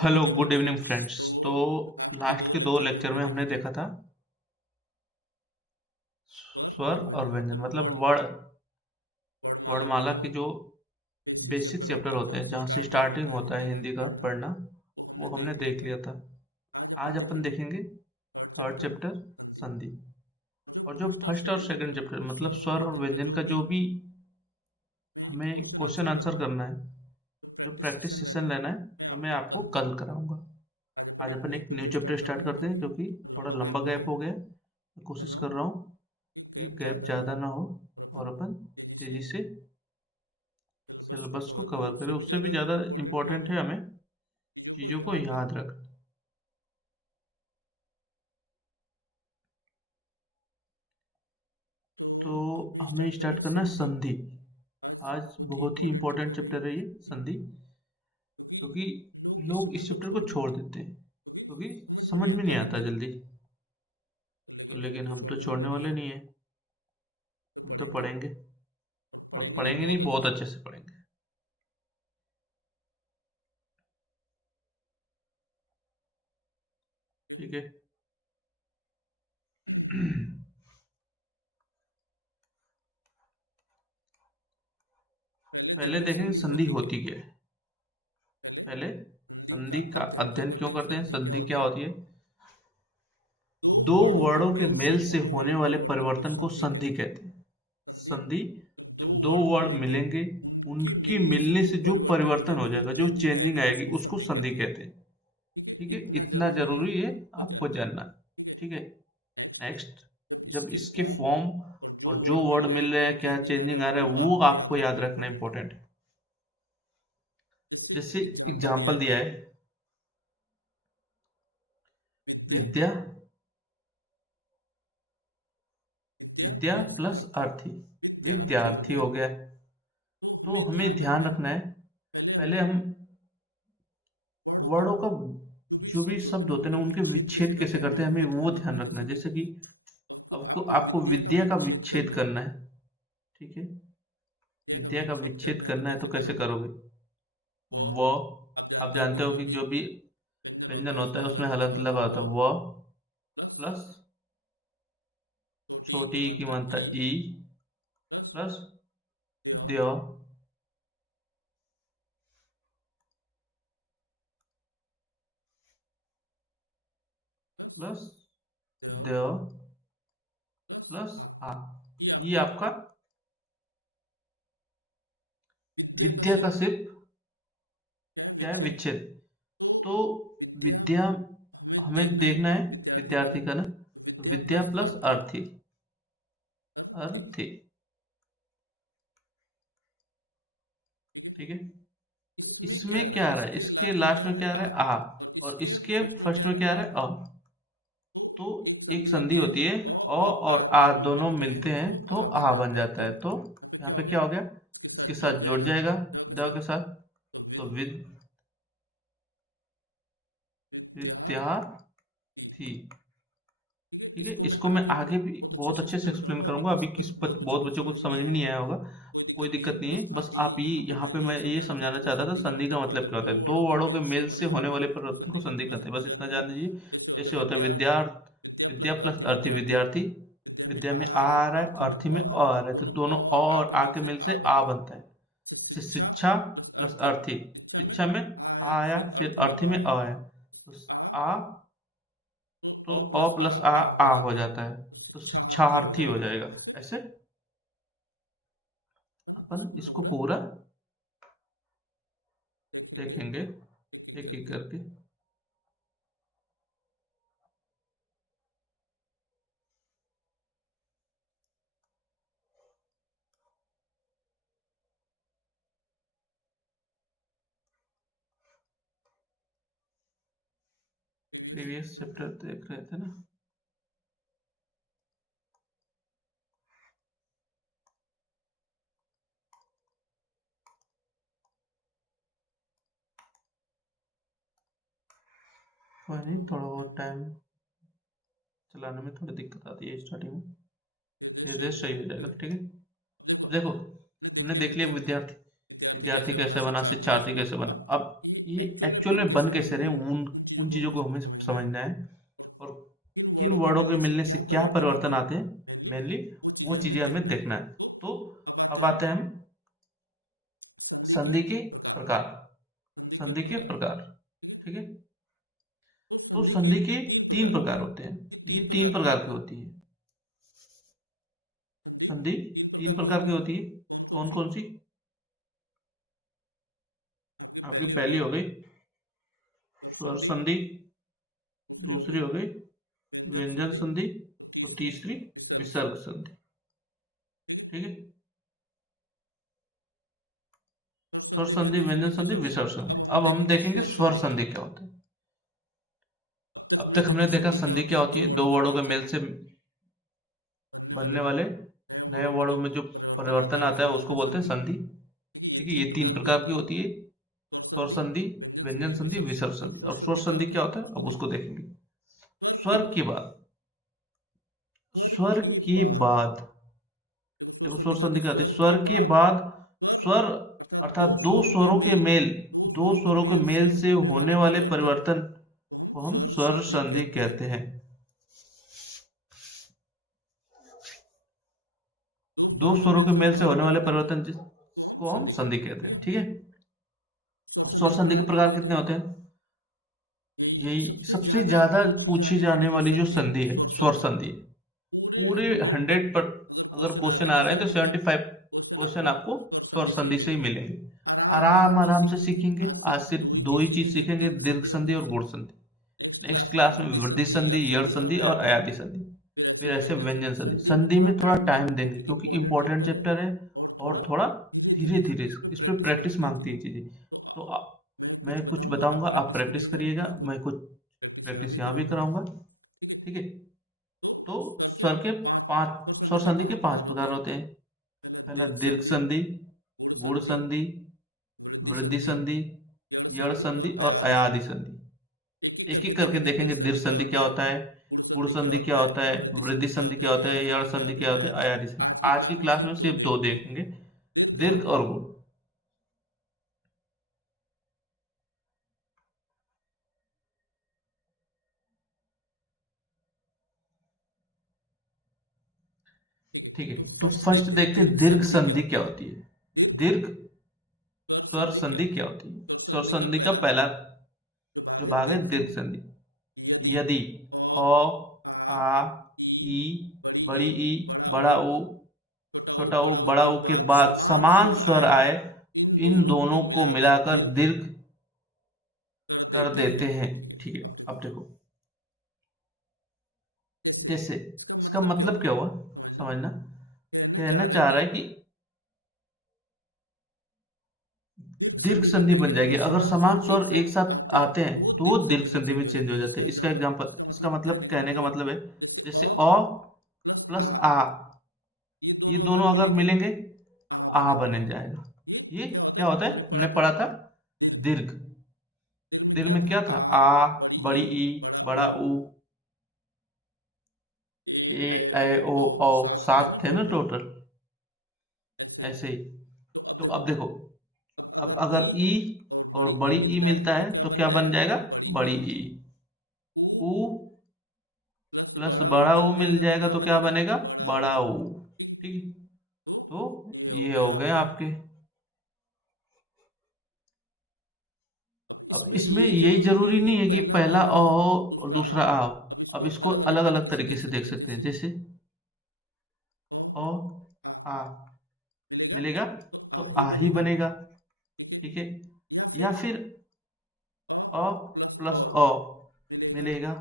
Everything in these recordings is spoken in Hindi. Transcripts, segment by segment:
Hello good evening friends. तो लास्ट के दो लेक्चर में हमने देखा था स्वर और व्यंजन मतलब वर्णमाला की जो बेसिक चैप्टर होते हैं जहाँ से स्टार्टिंग होता है हिंदी का पढ़ना, वो हमने देख लिया था। आज अपन देखेंगे थर्ड चैप्टर संधि। और जो फर्स्ट और सेकंड चैप्टर मतलब स्वर और व्यंजन का जो भी हमें क्वेश्चन आंसर करना है, जो प्रैक्टिस सेशन लेना है, तो मैं आपको कल कराऊंगा। आज अपन एक न्यू चैप्टर स्टार्ट करते हैं क्योंकि थोड़ा लंबा गैप हो गया। मैं कोशिश कर रहा हूँ कि गैप ज़्यादा ना हो और अपन तेज़ी से सिलेबस को कवर करें। उससे भी ज़्यादा इम्पोर्टेंट है हमें चीज़ों को याद रखना। तो हमें स्टार्ट करना है संधि। आज बहुत ही इम्पोर्टेंट चैप्टर है ये संधि, क्योंकि लोग इस चैप्टर को छोड़ देते हैं क्योंकि समझ में नहीं आता जल्दी। तो लेकिन हम तो छोड़ने वाले नहीं है, हम तो पढ़ेंगे और पढ़ेंगे नहीं, बहुत अच्छे से पढ़ेंगे। ठीक है। पहले देखेंगे संधि होती क्या है। पहले संधि का अध्ययन क्यों करते हैं, संधि क्या होती है। दो वर्णों के मेल से होने वाले परिवर्तन को संधि कहते हैं। संधि, जब दो वर्ण मिलेंगे उनके मिलने से जो परिवर्तन हो जाएगा, जो चेंजिंग आएगी, उसको संधि कहते हैं। ठीक है, इतना जरूरी है आपको जानना। ठीक है। नेक्स्ट, जब इसके फॉर्म और जो वर्ड मिल रहे हैं क्या चेंजिंग आ रहा है वो आपको याद रखना इंपॉर्टेंट है। जैसे एग्जांपल दिया है, विद्या, विद्या प्लस अर्थी, विद्यार्थी हो गया। तो हमें ध्यान रखना है, पहले हम वर्डों का जो भी शब्द होते हैं ना उनके विच्छेद कैसे करते हैं हमें वो ध्यान रखना है। जैसे कि अब तो आपको विद्या का विच्छेद करना है। ठीक है, विद्या का विच्छेद करना है तो कैसे करोगे। वो आप जानते हो कि जो भी व्यंजन होता है उसमें हलंत लगा होता है। वो प्लस छोटी ई की मात्रा ई प्लस द्य प्लस द्य प्लस आ, ये आपका विद्या का सिर्फ क्या है, विच्छेद। तो विद्या हमें देखना है विद्यार्थी का ना, तो विद्या प्लस अर्थी, अर्थी। ठीक है, इसमें क्या आ रहा है, इसके लास्ट में क्या आ रहा है आ, और इसके फर्स्ट में क्या आ रहा है अ। तो एक संधि होती है अ और आ दोनों मिलते हैं तो आ बन जाता है। तो यहाँ पे क्या हो गया, इसके साथ जुड़ जाएगा द के साथ, तो विद्यार्थी। ठीक है, इसको मैं आगे भी बहुत अच्छे से एक्सप्लेन करूंगा। अभी बहुत बच्चों को समझ में नहीं आया होगा, कोई दिक्कत नहीं है। बस आप ये यहाँ पे मैं ये समझाना चाहता था संधि का मतलब क्या होता है। दो वर्डों के मेल से होने वाले परिवर्तन को संधि कहते हैं, बस इतना जान लीजिए। जैसे होता है विद्या प्लस अर्थी, विद्यार्थी। विद्या में आ रहा है, अर्थी में अ आ रहा है, तो दोनों अ और आ के मेल से आ बनता है। जैसे शिक्षा प्लस अर्थी, शिक्षा में आ आया, फिर अर्थी में अ आया, तो आ, तो अ प्लस आ हो जाता है, तो शिक्षार्थी हो जाएगा। ऐसे अपन इसको पूरा देखेंगे एक एक करके। प्रीवियस चैप्टर देख रहे थे ना। कोई नहीं, थोड़ा बहुत टाइम चलाने में थोड़ी दिक्कत आती है स्टार्टिंग में, धीरे धीरे सही हो जाएगा। ठीक है, अब देखो हमने देख लिया विद्यार्थी, विद्यार्थी कैसे बना, शिक्षार्थी कैसे बना। अब ये एक्चुअल में बन कैसे रहे, उन उन चीजों को हमें समझना है, और किन वर्डों के मिलने से क्या परिवर्तन आते हैं, मेनली वो चीजें हमें देखना है। तो अब आते हैं हम संधि के प्रकार। संधि के प्रकार, ठीक है। तो संधि के तीन प्रकार होते हैं, ये तीन प्रकार की होती है संधि, तीन प्रकार की होती है। कौन कौन सी? आपकी पहली हो गई स्वर संधि, दूसरी हो गई व्यंजन संधि, और तीसरी विसर्ग संधि, ठीक है। स्वर संधि, व्यंजन संधि, विसर्ग संधि। अब हम देखेंगे स्वर संधि क्या होता है। अब तक हमने देखा संधि क्या होती है, दो वर्डों के मेल से बनने वाले नए वर्डों में जो परिवर्तन आता है उसको बोलते हैं संधि, ठीक है। ये तीन प्रकार की होती है, स्वर संधि, व्यंजन संधि, विसर्ग संधि। और स्वर संधि क्या होता है अब उसको देखेंगे। स्वर के बाद, स्वर के बाद देखो स्वर संधि क्या होती है, स्वर के बाद स्वर अर्थात दो स्वरों के मेल से होने वाले परिवर्तन को हम स्वर संधि कहते हैं। दो स्वरों के मेल से होने वाले परिवर्तन जिसको हम संधि कहते हैं, ठीक है। स्वर संधि के प्रकार कितने होते हैं? यही सबसे ज्यादा पूछी जाने वाली जो संधि है स्वर संधि है। पूरे 100 पर अगर क्वेश्चन आ रहे हैं तो 75 क्वेश्चन आपको स्वर संधि से ही मिलेंगे। आराम आराम से सीखेंगे, आज सिर्फ दो ही चीज सीखेंगे, दीर्घ संधि और गुण संधि। नेक्स्ट क्लास में वृद्धि संधि, यड़ संधि और अयादि संधि, फिर ऐसे व्यंजन संधि। संधि में थोड़ा टाइम देंगे क्योंकि इंपॉर्टेंट चैप्टर है, और थोड़ा धीरे धीरे इस पे प्रैक्टिस मांगती है चीजें। तो मैं कुछ बताऊंगा, आप प्रैक्टिस करिएगा, मैं कुछ प्रैक्टिस यहाँ भी कराऊंगा, ठीक है। तो स्वर संधि के पांच प्रकार होते हैं। पहला दीर्घ संधि, गुण संधि, वृद्धि संधि, यड़ संधि और अयादि संधि। एक एक करके देखेंगे, दीर्घ संधि क्या होता है, गुण संधि क्या होता है, वृद्धि संधि क्या होता है, यड़ संधि क्या होता है, अयादि संधि। आज की क्लास में सिर्फ दो देखेंगे, दीर्घ और गुण। ठीक है, तो फर्स्ट देखते हैं दीर्घ संधि क्या होती है। दीर्घ स्वर संधि क्या होती है? स्वर संधि का पहला जो भाग है दीर्घ संधि। यदि अ, आ, ई, बड़ी ई, बड़ा ऊ, छोटा ऊ, बड़ा ऊ के बाद समान स्वर आए तो इन दोनों को मिलाकर दीर्घ कर देते हैं, ठीक है। अब देखो, जैसे इसका मतलब क्या हुआ समझना, कहना चाह रहा है कि दीर्घ संधि बन जाएगी अगर समान स्वर एक साथ आते हैं, तो वो दीर्घ संधि में चेंज हो जाते हैं। इसका एग्जांपल, इसका मतलब, कहने का मतलब है जैसे अ प्लस आ, ये दोनों अगर मिलेंगे तो आ बन जाएगा। ये क्या होता है, हमने पढ़ा था दीर्घ। दीर्घ में क्या था, आ, बड़ी ई, बड़ा ऊ, ए, ऐ, ओ, औ, सात थे ना टोटल, ऐसे ही। तो अब देखो, अब अगर ई और बड़ी ई मिलता है तो क्या बन जाएगा, बड़ी ई। ऊ प्लस बड़ा ऊ मिल जाएगा तो क्या बनेगा, बड़ा ऊ, ठीक है। तो ये हो गए आपके। अब इसमें यही जरूरी नहीं है कि पहला अ हो और दूसरा आ हो। अब इसको अलग अलग तरीके से देख सकते हैं, जैसे अ, आ मिलेगा तो आ ही बनेगा, ठीक है। या फिर अ प्लस अ मिलेगा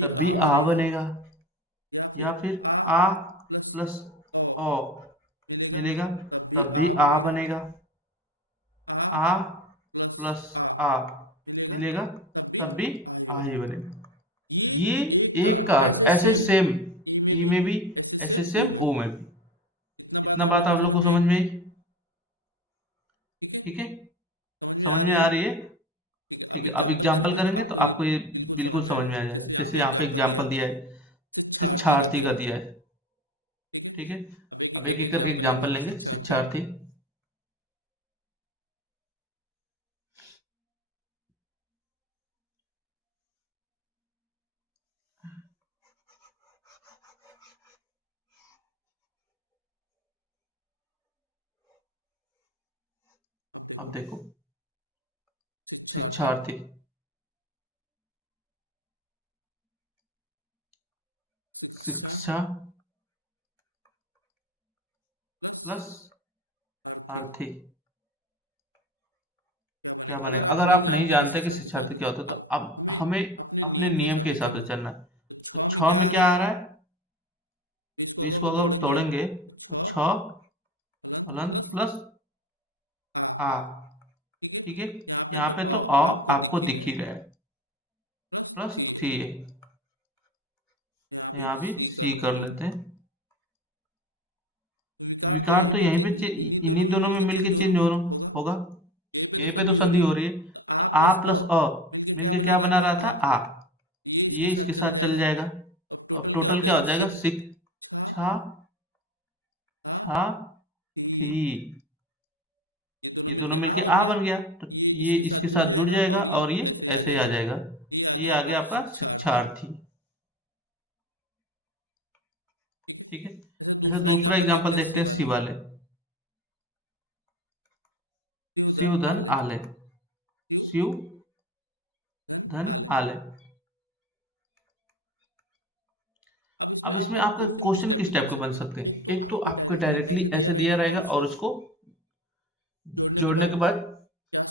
तब भी आ बनेगा। या फिर आ प्लस अ मिलेगा तब भी आ बनेगा। आ प्लस आ मिलेगा तब भी आ ही बनेगा। ये एक का अर्थ, ऐसे सेम ई में भी, ऐसे सेम ओ में भी। इतना बात आप लोग को समझ में आई, ठीक है, समझ में आ रही है, ठीक है। अब एग्जाम्पल करेंगे तो आपको ये बिल्कुल समझ में आ जाएगा। जैसे यहाँ पे एग्जाम्पल दिया है, शिक्षार्थी का दिया है, ठीक है। अब एक एक करके एग्जाम्पल लेंगे। शिक्षार्थी, अब देखो, शिक्षार्थी, शिक्षा प्लस आर्थी क्या बनेगा? अगर आप नहीं जानते कि शिक्षार्थी क्या होता है, तो अब हमें अपने नियम के हिसाब से चलना है। तो छ में क्या आ रहा है, अभी इसको अगर तोड़ेंगे तो छ हलंत प्लस आ, ठीक है। यहाँ पे तो अ आपको दिख ही रहा है, प्लस थी है, यहाँ भी सी कर लेते हैं। तो विकार तो यहीं पे इन्हीं दोनों में मिलके चेंज हो रहा होगा, यहीं पे तो संधि हो रही है। तो आ प्लस अ मिलके क्या बना रहा था, आ, ये इसके साथ चल जाएगा। तो अब टोटल क्या हो जाएगा, शिक्षा छा थी, ये दोनों मिलके आ बन गया। तो ये इसके साथ जुड़ जाएगा और ये ऐसे ही आ जाएगा, ये आ गया आपका शिक्षार्थी, ठीक है। ऐसे दूसरा एग्जांपल देखते हैं, सी वाले, शिव धन आलय, शिव धन आलय। अब इसमें आपका क्वेश्चन किस टाइप के बन सकते हैं, एक तो आपको डायरेक्टली ऐसे दिया रहेगा और उसको जोड़ने के बाद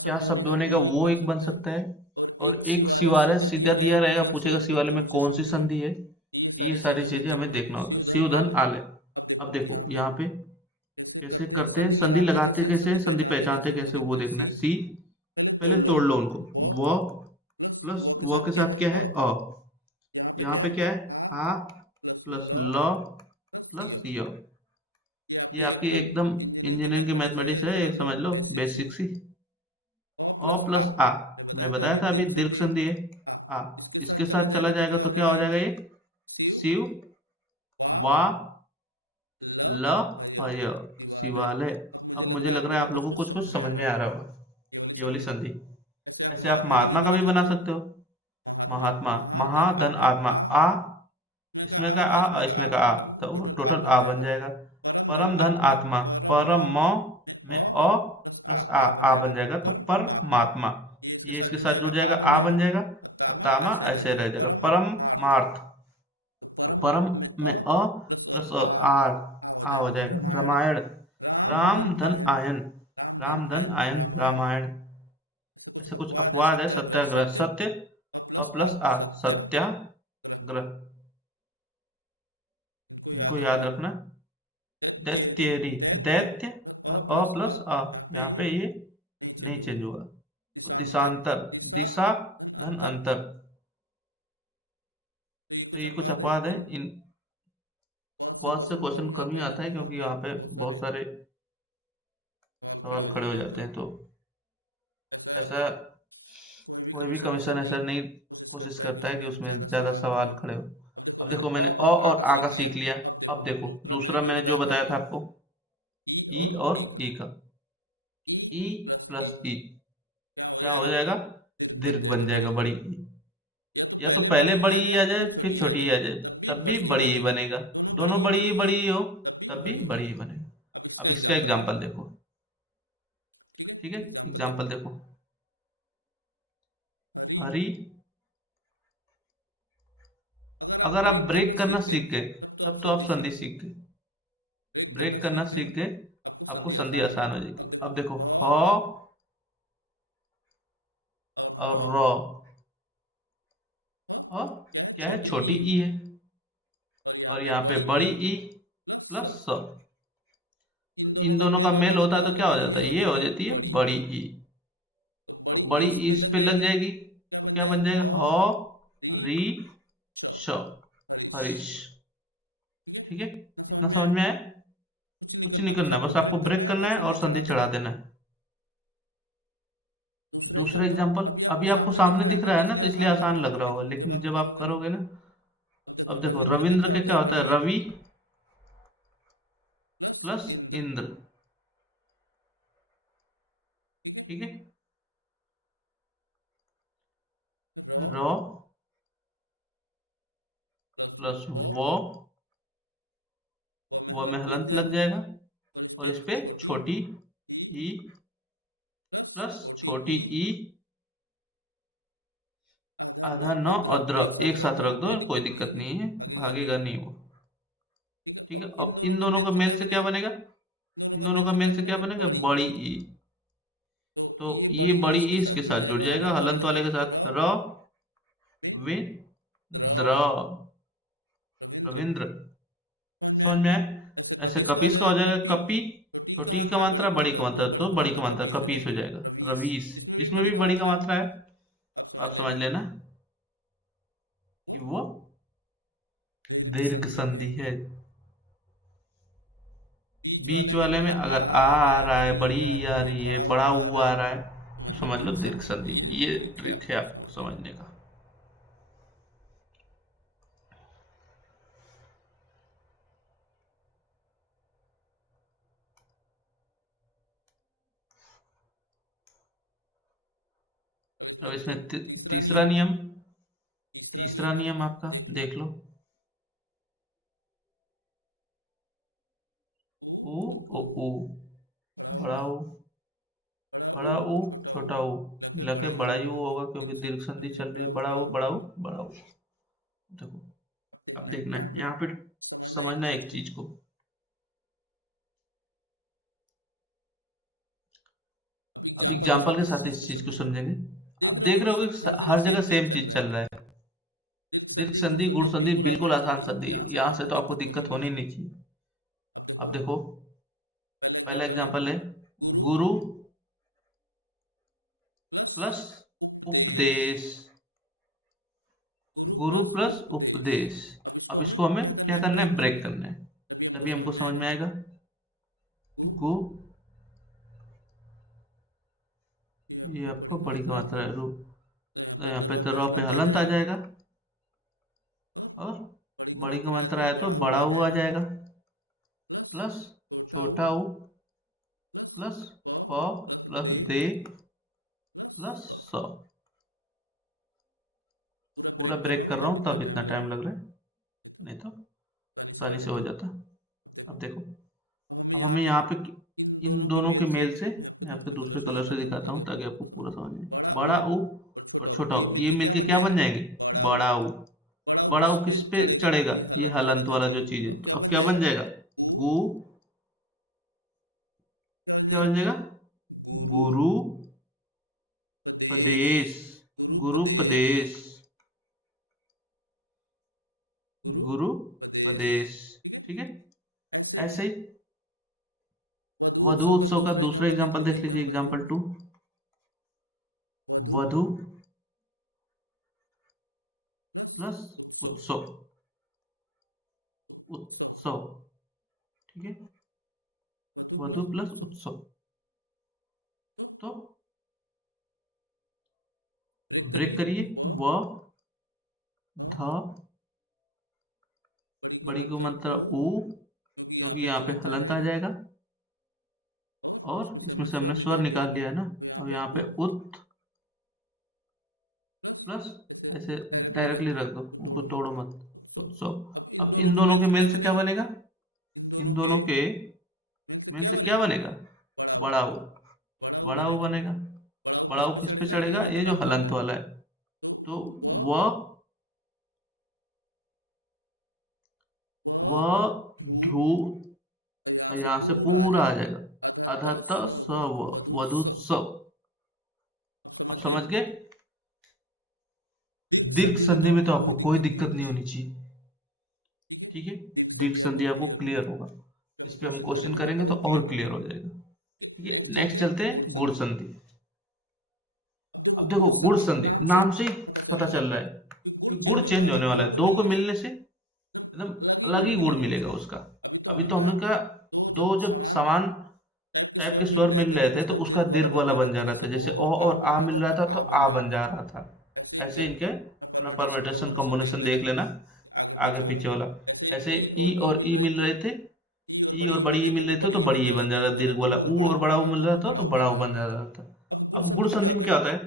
क्या शब्द बनेगा वो एक बन सकता है, और एक शिवालय सीधा दिया रहेगा, पूछेगा शिवालय में कौन सी संधि है, ये सारी चीजें हमें देखना होता है। शिवधन आलय, अब देखो यहाँ पे कैसे करते हैं, संधि लगाते कैसे हैं, संधि पहचानते कैसे, वो देखना है। सी पहले तोड़ लो उनको, व प्लस व के साथ क्या है, अ, यहाँ पे क्या है, आ प्लस ल प्लस य, ये आपकी एकदम इंजीनियरिंग की मैथमेटिक्स है, एक समझ लो बेसिक सी। अ प्लस आ हमने बताया था अभी, दीर्घ संधि है, आ इसके साथ चला जाएगा तो क्या हो जाएगा, ये शिव वा ल अय, शिवालय। अब मुझे लग रहा है आप लोगों को कुछ कुछ समझ में आ रहा होगा ये वाली संधि। ऐसे आप महात्मा का भी बना सकते हो, महात्मा, महाधन आत्मा, आ इसमें का आ इसमें का आ, तो टोटल आ बन जाएगा। परम धन आत्मा, परम म में अ प्लस आ बन जाएगा, तो परमात्मा, ये इसके साथ जुड़ जाएगा, आ बन जाएगा, और तामा ऐसे रह जाएगा, परमार्थ। तो परम में अ प्लस आर, आ हो जाएगा, रामायण, राम धन आयन, राम धन आयन रामायण। ऐसे कुछ अपवाद है, सत्याग्रह, सत्य अ प्लस आ, सत्याग्रह, इनको याद रखना। दैत्यरी, दैत्य अ प्लस आ, यहाँ पे ये नहीं चेंज हुआ। तो दिशांतर, दिशा धन अंतर, तो ये कुछ अपवाद है, इन बहुत से क्वेश्चन कम ही आता है क्योंकि यहाँ पे बहुत सारे सवाल खड़े हो जाते हैं, तो ऐसा कोई भी कमीशन ऐसा नहीं कोशिश करता है कि उसमें ज्यादा सवाल खड़े हो। अब देखो मैंने अ और आ का सीख लिया, अब देखो दूसरा मैंने जो बताया था आपको, ई और ई का, ई प्लस ई क्या हो जाएगा, दीर्घ बन जाएगा, बड़ी ई, या तो पहले बड़ी ई आ जाए फिर छोटी ई आ जाए, तब भी बड़ी ई बनेगा, दोनों बड़ी ई हो तब भी बड़ी ई बनेगा। अब इसका एग्जांपल देखो, ठीक है, एग्जांपल देखो, हरी, अगर आप ब्रेक करना सीख गए तब तो आप संधि सीख गए, ब्रेक करना सीख गए आपको संधि आसान हो जाएगी। अब देखो ह और र, और क्या है, छोटी ई है, और यहाँ पे बड़ी ई प्लस स, तो इन दोनों का मेल होता है तो क्या हो जाता है, ये हो जाती है बड़ी ई, तो बड़ी ई इस पे लग जाएगी, तो क्या बन जाएगा, ह री श, हरीश, ठीक है। इतना समझ में आया, कुछ नहीं करना, बस आपको ब्रेक करना है और संधि चढ़ा देना है। दूसरा एग्जांपल अभी आपको सामने दिख रहा है ना, तो इसलिए आसान लग रहा होगा, लेकिन जब आप करोगे ना, अब देखो रविंद्र के क्या होता है, रवि प्लस इंद्र, ठीक है, र प्लस वो में हलंत लग जाएगा, और इस पे छोटी ई प्लस छोटी ई आधा न और द्र एक साथ रख दो, कोई दिक्कत नहीं है, भागेगा नहीं वो। ठीक है, अब इन दोनों का मेल से क्या बनेगा, इन दोनों का मेल से क्या बनेगा, बड़ी ई। तो ये बड़ी ई इसके साथ जुड़ जाएगा हलंत वाले के साथ, र वि द्र, रविंद्र। समझ में आए? ऐसे कपीस का हो जाएगा कपी, छोटी का मात्रा बड़ी का मात्रा, तो बड़ी का मात्रा कपीस हो जाएगा रवीस, जिसमें भी बड़ी का मात्रा है। आप समझ लेना कि वो दीर्घ संधि है। बीच वाले में अगर आ रहा है, बड़ी ई आ रही है, बड़ा ऊ आ रहा है, तो समझ लो दीर्घ संधि। ये ट्रिक है आपको समझने का। अब इसमें तीसरा नियम, तीसरा नियम आपका देख लो, ऊ ओ ऊ, बड़ा ऊ, बड़ा ऊ, छोटा ऊ मिला के बड़ा ही ऊ होगा, क्योंकि दीर्घ संधि चल रही है, बड़ा ऊ बड़ा ऊ बड़ा ऊ। देखो अब देखना है यहाँ पे, समझना है एक चीज को। अब एग्जाम्पल के साथ इस चीज को समझेंगे। आप देख रहे हो कि हर जगह सेम चीज चल रहा है, दीर्घ संधि गुण संधि बिल्कुल आसान संधि है, यहाँ से तो आपको दिक्कत होनी नहीं चाहिए। अब देखो पहला एग्जाम्पल है गुरु प्लस उपदेश, गुरु प्लस उपदेश। अब इसको हमें क्या करना है, ब्रेक करना है, तभी हमको समझ में आएगा। गु, ये आपको बड़ी का मात्रा है, रू, तो यहाँ पे तो रॉ पे हलंत आ जाएगा, और बड़ी का मात्रा है तो बड़ा ऊ आ जाएगा, प्लस छोटा ऊ, प्लस प, प्लस दे, प्लस स। पूरा ब्रेक कर रहा हूं तब इतना टाइम लग रहा है, नहीं तो आसानी से हो जाता। अब देखो, अब हमें यहाँ पे इन दोनों के मेल से, मैं आपको दूसरे कलर से दिखाता हूँ ताकि आपको पूरा समझ में। बड़ा ऊ और छोटा ऊ ये मिलके क्या बन जाएंगे, बड़ा ऊ। बड़ा ऊ किस पे चढ़ेगा, ये हलंत वाला जो चीज है, तो अब क्या बन जाएगा, गु, क्या बन जाएगा, गुरु प्रदेश, गुरु प्रदेश, गुरु प्रदेश। ठीक है, ऐसे ही वधु उत्सव का दूसरा एग्जांपल देख लीजिए, एग्जांपल 2, वधु प्लस उत्सव, उत्सव। ठीक है, वधु प्लस उत्सव, तो ब्रेक करिए, व ध, बड़ी को मात्रा ऊ, क्योंकि यहाँ पे हलंत आ जाएगा, और इसमें से हमने स्वर निकाल लिया है ना। अब यहाँ पे उत प्लस, ऐसे डायरेक्टली रख दो, उनको तोड़ो मत, उत्सव। अब इन दोनों के मेल से क्या बनेगा, इन दोनों के मेल से क्या बनेगा, बड़ा ऊ, बड़ा ऊ बनेगा। बड़ा ऊ किस पे चढ़ेगा, ये जो हलंत वाला है, तो व धू, यहां से पूरा आ जाएगा, आधा त स व, वधुत्सव। अब समझ गए, दीर्घ संधि में तो आपको कोई दिक्कत नहीं होनी चाहिए। ठीक है, दीर्घ संधि आपको क्लियर होगा, इस पे हम क्वेश्चन करेंगे तो और क्लियर हो जाएगा। ठीक है, नेक्स्ट चलते हैं गुण संधि। अब देखो गुण संधि नाम से ही पता चल रहा है कि गुण चेंज होने वाला है, दो को मिलने से एकदम अलग ही गुण मिलेगा उसका। अभी तो हमने कहा दो जब समान टाइप के स्वर मिल रहे थे तो उसका दीर्घ वाला बन जा रहा था, जैसे ओ और आ मिल रहा था तो आ बन जा रहा था। ऐसे इनके अपना परम्यूटेशन कॉम्बिनेशन देख लेना आगे पीछे वाला। ऐसे ई और ई मिल रहे थे, ई और बड़ी ई मिल रहे थे तो बड़ी ई बन जा रहा था दीर्घ वाला, ऊ और बड़ा ऊ मिल रहा था तो बड़ा ऊ बन जा रहा था। अब गुण संधि में क्या होता है,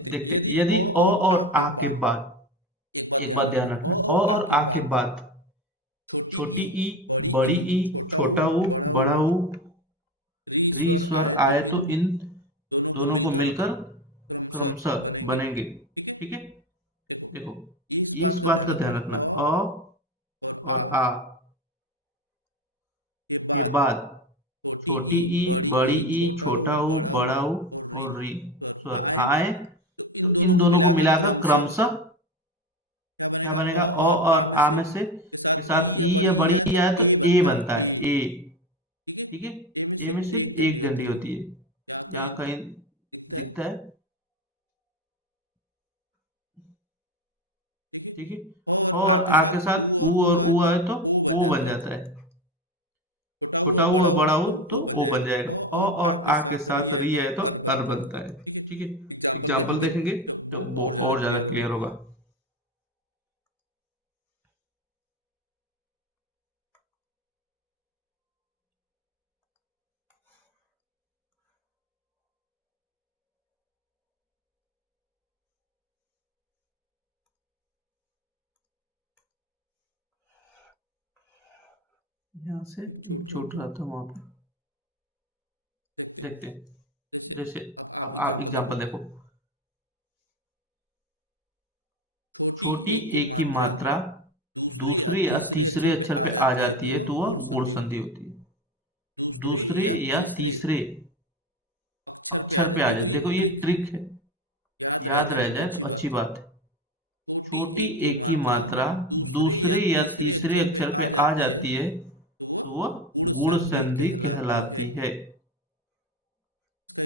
देखते हैं। यदि अ और आ के बाद, एक बात ध्यान रखना, अ और आ के बाद छोटी ई, बड़ी ई, छोटा ऊ, बड़ा ऊ, री स्वर आए तो इन दोनों को मिलकर क्रमशः बनेंगे। ठीक है, देखो इस बात का ध्यान रखना, अ और आ के बाद छोटी ई, बड़ी ई, छोटा ऊ, बड़ा ऊ और री स्वर आए तो इन दोनों को मिलाकर क्रमशः क्या बनेगा, अ और आ में से के साथ ई या बड़ी ई आए तो ए बनता है, ए। ठीक है, ए में सिर्फ एक झंडी होती है, यहाँ कहीं दिखता है। ठीक है, और आ के साथ ऊ और ऊ आए तो ओ बन जाता है, छोटा ऊ और बड़ा ऊ तो ओ बन जाएगा, अ और आ के साथ री आए तो अर बनता है। ठीक है, एग्जाम्पल देखेंगे तो वो और ज्यादा क्लियर होगा। यहाँ से एक छूट रहा था वहां पर, देखते हैं। जैसे अब आप एग्जाम्पल देखो, छोटी ए की मात्रा दूसरे या तीसरे अक्षर पे आ जाती है तो वह गुण संधि होती है। दूसरे या तीसरे अक्षर पे आ जाए, देखो ये ट्रिक है, याद रह जाए तो अच्छी बात है। छोटी ए की मात्रा दूसरे या तीसरे अक्षर पे आ जाती है तो वह गुण संधि कहलाती है।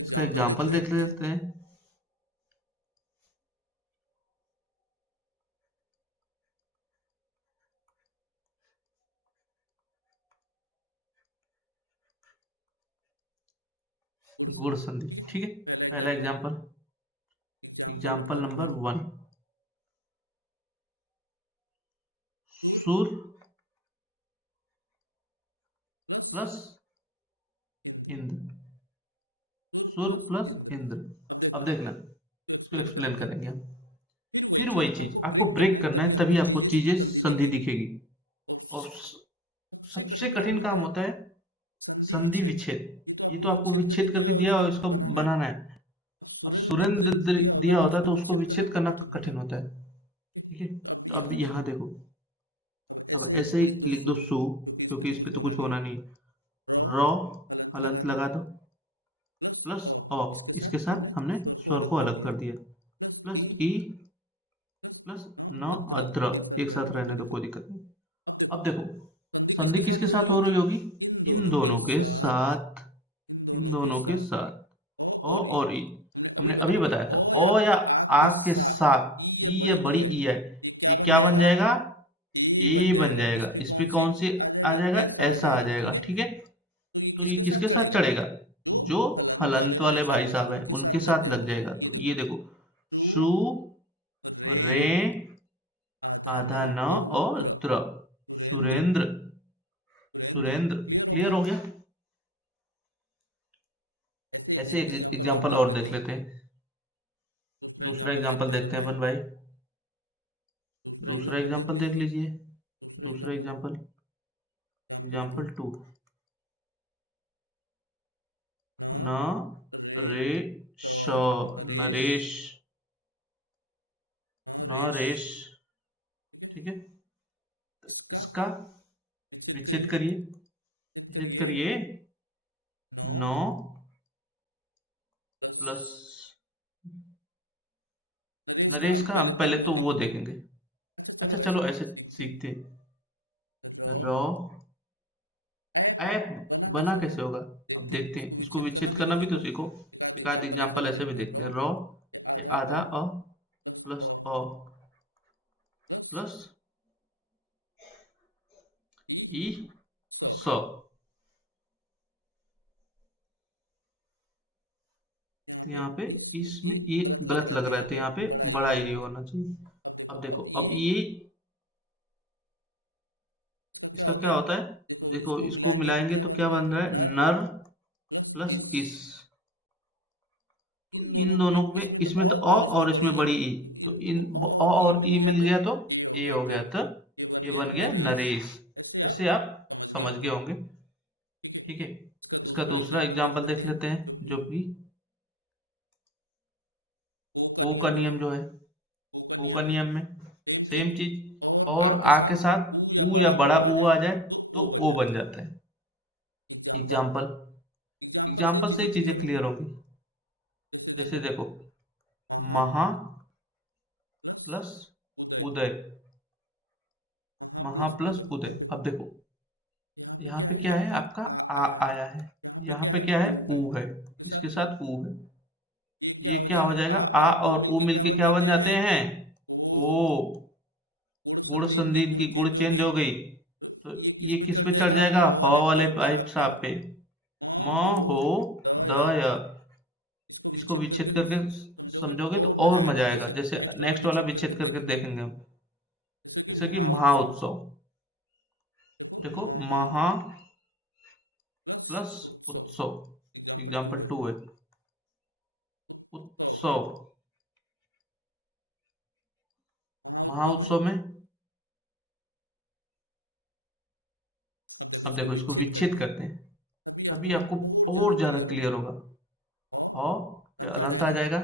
इसका एग्जाम्पल देख लेते हैं। गुण संधि, ठीक है। पहला एग्जाम्पल, एग्जाम्पल नंबर 1, सुर प्लस इंद्र, सुर प्लस इंद्र। अब देखना, इसको एक्सप्लेन करेंगे हम। फिर वही चीज आपको ब्रेक करना है, तभी आपको चीजें संधि दिखेगी। और सबसे कठिन काम होता है संधि विच्छेद। ये तो आपको विच्छेद करके दिया और इसको बनाना है। अब सुरेंद्र दिया होता है तो उसको विच्छेद करना कठिन होता है। ठीक है, तो अब यहाँ देखो, अब ऐसे ही लिख दो सु, क्योंकि इस पे तो कुछ होना नहीं। रॉ हलंत लगा दो, प्लस अ, इसके साथ हमने स्वर को अलग कर दिया, प्लस ई प्लस न अद्र, एक साथ रहने दो, कोई दिक्कत नहीं। अब देखो संधि किसके साथ हो रही होगी, इन दोनों के साथ, इन दोनों के साथ। ओ और ई हमने अभी बताया था, ओ या आ के साथ ई या बड़ी ई है, ये क्या बन जाएगा, ए बन जाएगा। इस पे कौन सी आ जाएगा, ऐसा आ जाएगा। ठीक है, तो ये किसके साथ चढ़ेगा, जो हलंत वाले भाई साहब है उनके साथ लग जाएगा। तो ये देखो, शु रे आधा न और द्र, सुरेंद्र, सुरेंद्र। क्लियर हो गया। ऐसे एग्जांपल और देख लेते हैं। दूसरा एग्जांपल देखते हैं अपन भाई, दूसरा एग्जांपल देख लीजिए। दूसरा एग्जांपल, एग्जांपल 2, न रे श, नरेश, नरेश। ठीक है, इसका विच्छेद करिए, विच्छेद करिए। 9 प्लस नरेश का हम पहले तो वो देखेंगे। अच्छा चलो ऐसे सीखते, रॉ ऐप बना कैसे होगा, अब देखते हैं। इसको विच्छेद करना भी तो सीखो, एक आध एग्जांपल ऐसे भी देखते हैं। रॉ ये आधा अ प्लस अ प्लस ई स। तो यहाँ पे इसमें ये गलत लग रहा है, तो यहाँ पे बड़ा ई होना चाहिए। अब देखो, अब ये इसका क्या होता है, देखो इसको मिलाएंगे तो क्या बन रहा है, नर प्लस इस। तो इन दोनों में, इसमें तो अ और इसमें बड़ी ई, तो इन अ और ई मिल गया तो ए हो गया, तो ये बन गया नरेश। ऐसे आप समझ गए होंगे। ठीक है, इसका दूसरा एग्जांपल देख लेते हैं, जो कि ओ का नियम जो है, ओ का नियम में सेम चीज, और आ के साथ ऊ या बड़ा ऊ आ जाए तो ओ बन जाता है। एग्जाम्पल, एग्जाम्पल से ही चीजें क्लियर होंगी। जैसे देखो, महा प्लस उदय, महा प्लस उदय। अब देखो यहाँ पे क्या है, आपका आ आया है, यहाँ पे क्या है, ऊ है, इसके साथ ऊ है, ये क्या हो जाएगा, आ और ऊ मिलके क्या बन जाते हैं, ओ। गुण संधि की गुण चेंज हो गई, तो ये किस पे चढ़ जाएगा, ह वाले पाइप साहब पे, म हो दय। इसको विच्छेद करके समझोगे तो और मजा आएगा। जैसे नेक्स्ट वाला विच्छेद करके देखेंगे हम, जैसे कि महा उत्सव। देखो महा प्लस उत्सव, एग्जाम्पल 2 है, उत्सव, महा उत्सव में, अब देखो इसको विच्छेद करते हैं तभी आपको और ज्यादा क्लियर होगा। और अलंत आ जाएगा,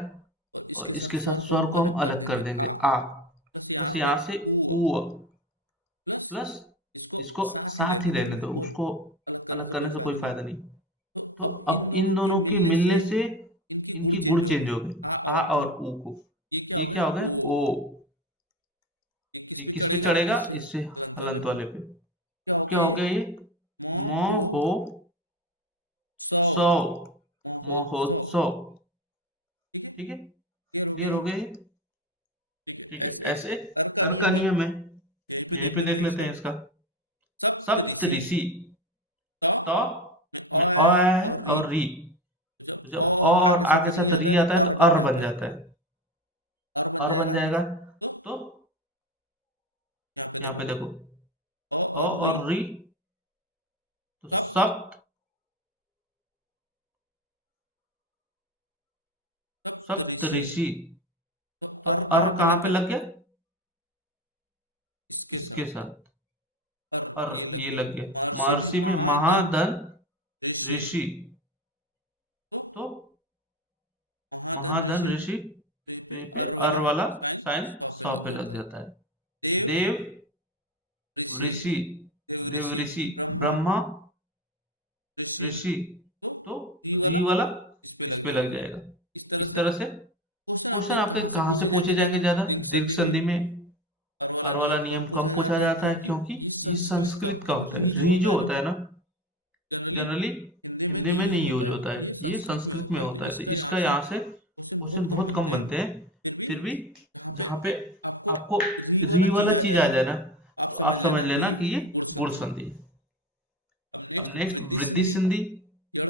और इसके साथ स्वर को हम अलग कर देंगे, आ प्लस यहाँ से ऊ प्लस, इसको साथ ही रहने दो, उसको अलग करने से कोई फायदा नहीं। तो अब इन दोनों के मिलने से इनकी गुण चेंज हो गए, आ और ऊ को, ये क्या हो गया, ओ। ये किस पे चढ़ेगा, इससे हलंत वाले पे। अब क्या हो गया ये, म हो सौ, महोत्सव। ठीक है, क्लियर हो गया ये। ठीक है, ऐसे हर का नियम है, यहीं पे देख लेते हैं इसका। सप्त ऋषि, तो में अ है और री, तो जब अ और आ के साथ री आता है तो अर बन जाता है, अर बन जाएगा। तो यहाँ पे देखो अ और री, तो सप्त, सप्त ऋषि, तो अर कहाँ पे लग गया, इसके साथ अर ये लग गया, महर्षि में महाधन ऋषि, तो महाधन ऋषि, तो ये पे अर वाला साइन सौ पे लग जाता है। देव ऋषि, देव ऋषि, ब्रह्मा ऋषि, तो री वाला इस पे लग जाएगा। इस तरह से क्वेश्चन आपके कहाँ से पूछे जाएंगे ज्यादा, दीर्घ संधि में अर वाला नियम कम पूछा जाता है, क्योंकि ये संस्कृत का होता है। री जो होता है ना, जनरली हिंदी में नहीं यूज होता है, ये संस्कृत में होता है, तो इसका यहाँ से क्वेश्चन बहुत कम बनते हैं। फिर भी जहाँ पे आपको री वाला चीज आ जाए ना, तो आप समझ लेना कि ये गुण संधि है। अब नेक्स्ट वृद्धि संधि,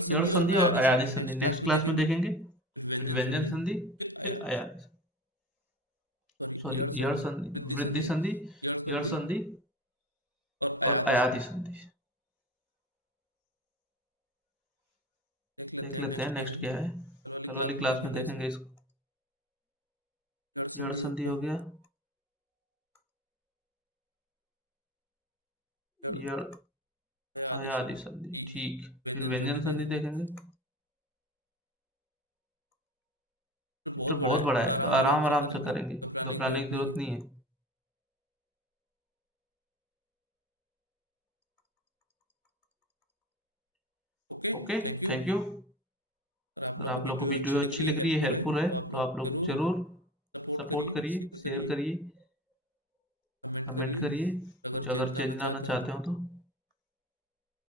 यड़ संधि और अयादि संधि नेक्स्ट क्लास में देखेंगे। फिर व्यंजन संधि, फिर अयादि, सॉरी यड़ संधि, वृद्धि संधि, यड़ संधि और अयादि संधि देख लेते हैं। नेक्स्ट क्या है, कल वाली क्लास में देखेंगे इसको। यड़ संधि हो गया, यड़ अयादि संधि, ठीक। फिर व्यंजन संधि देखेंगे। चैप्टर बहुत बड़ा है, तो आराम आराम से करेंगे, घबराने की जरूरत नहीं है। Okay, thank you. अगर आप लोग को वीडियो अच्छी लग रही है, हेल्पफुल है, तो आप लोग जरूर सपोर्ट करिए, शेयर करिए, कमेंट करिए। कुछ अगर चेंज लाना चाहते हो तो